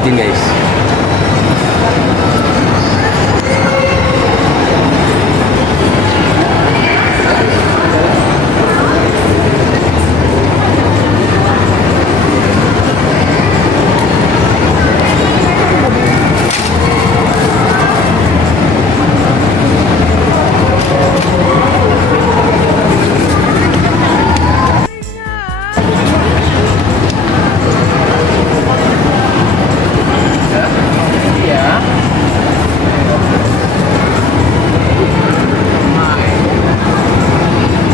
ikutin guys.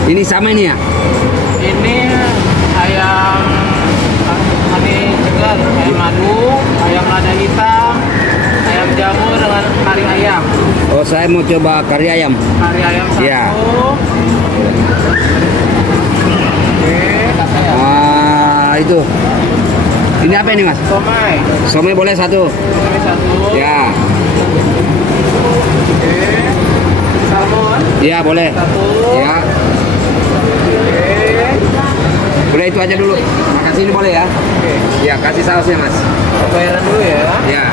Ini sama ini ya? Ini ayam cegal, ayam madu, ayam lada hitam, ayam jamur dengan kari ayam. Oh, saya mau coba kari ayam. Kari ayam satu. Ya. Oke, Itu. Ini apa ini mas? somai. Somai boleh satu. Somai satu. Ya. Oke. Salmon. Ya boleh. Satu. Ya. Oke. Boleh itu aja dulu. Makasih ini boleh ya? Oke. Ya kasih sausnya mas. Bayaran dulu ya. Ya.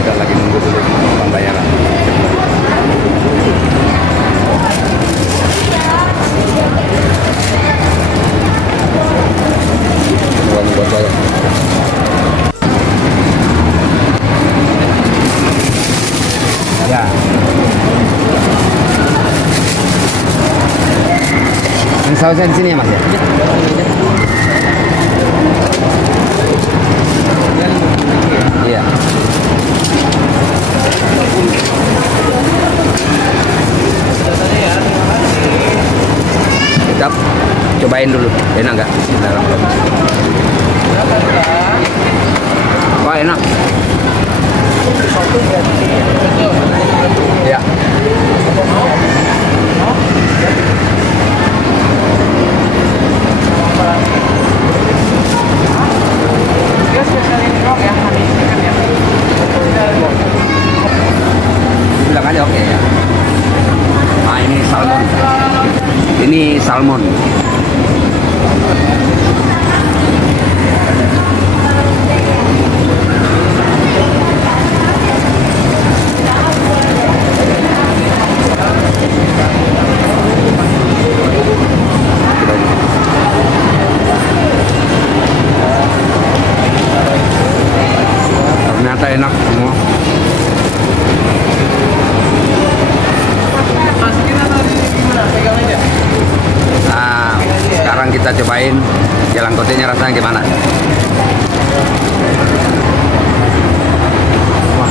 Kita lagi nunggu dulu pembayaran. Uang buat bayar. Ya. Ini sausnya di sini ya mas ya? Iya. Kita cobain dulu, enak nggak? Bismillahirrahmanirrahim. Wah enak. Ya. Dia spesial ini dong ya, honey chicken ya. Bilang aja oke ya. Nah ini salmon. Ini salmon. Ternyata enak semua. Masukin atau gimana? Pegang aja. Nah, sekarang kita cobain jalan kotenya rasanya gimana. Wah.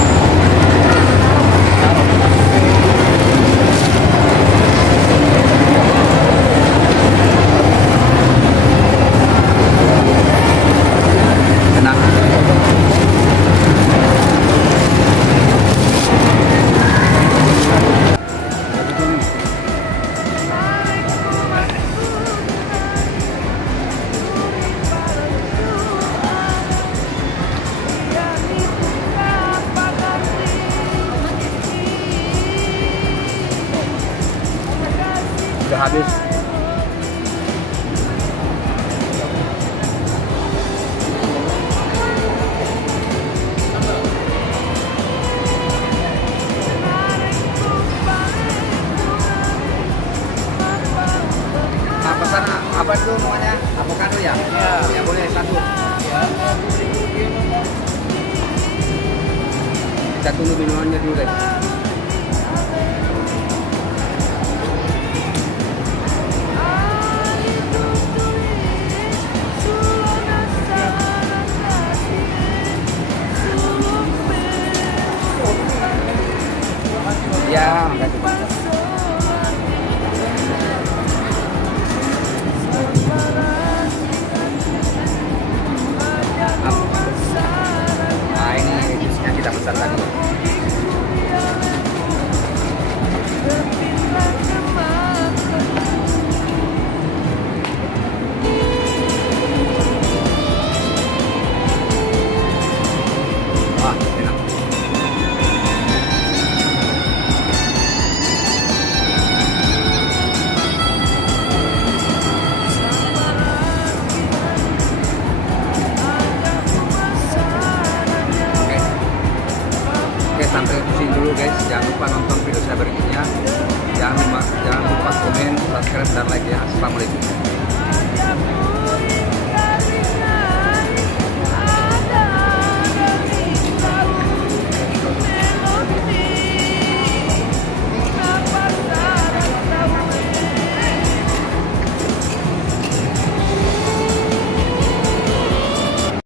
Enak. Udah habis. Nah, pesan apa itu namanya? Avocado ya? Ya. Ya boleh satu. Kita tunggu minumannya dulu guys. Ya, makasih. Nah, ini jusnya kita pesan tadi. Wah, enak. nonton video saya berikutnya. Jangan lupa komen, subscribe, dan like ya. Assalamualaikum.